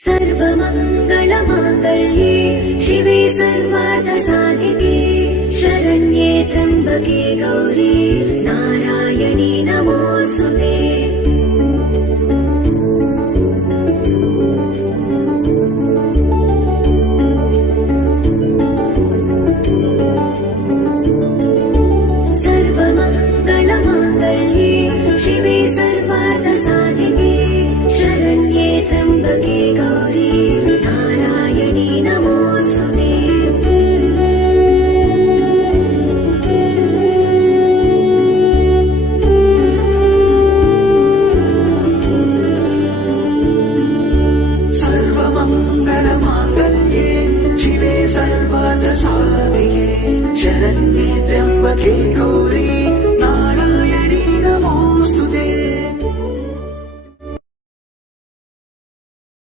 सर्वमङ्गलमाङ्गल्ये शिवे सर्वार्थसाधिके शरण्ये त्र्यम्बके गौरी नारायणी नमोऽस्तुते। सर्वमङ्गलमाङ्गल्ये शिवे सर्वार्थसाधिके शरण्ये त्र्यम्बके गौरी नारायणी नमोऽस्तुते। सर्वमङ्गलमाङ्गल्ये शिवे सर्वार्थसाधिके शरण्ये त्र्यम्बके गौरी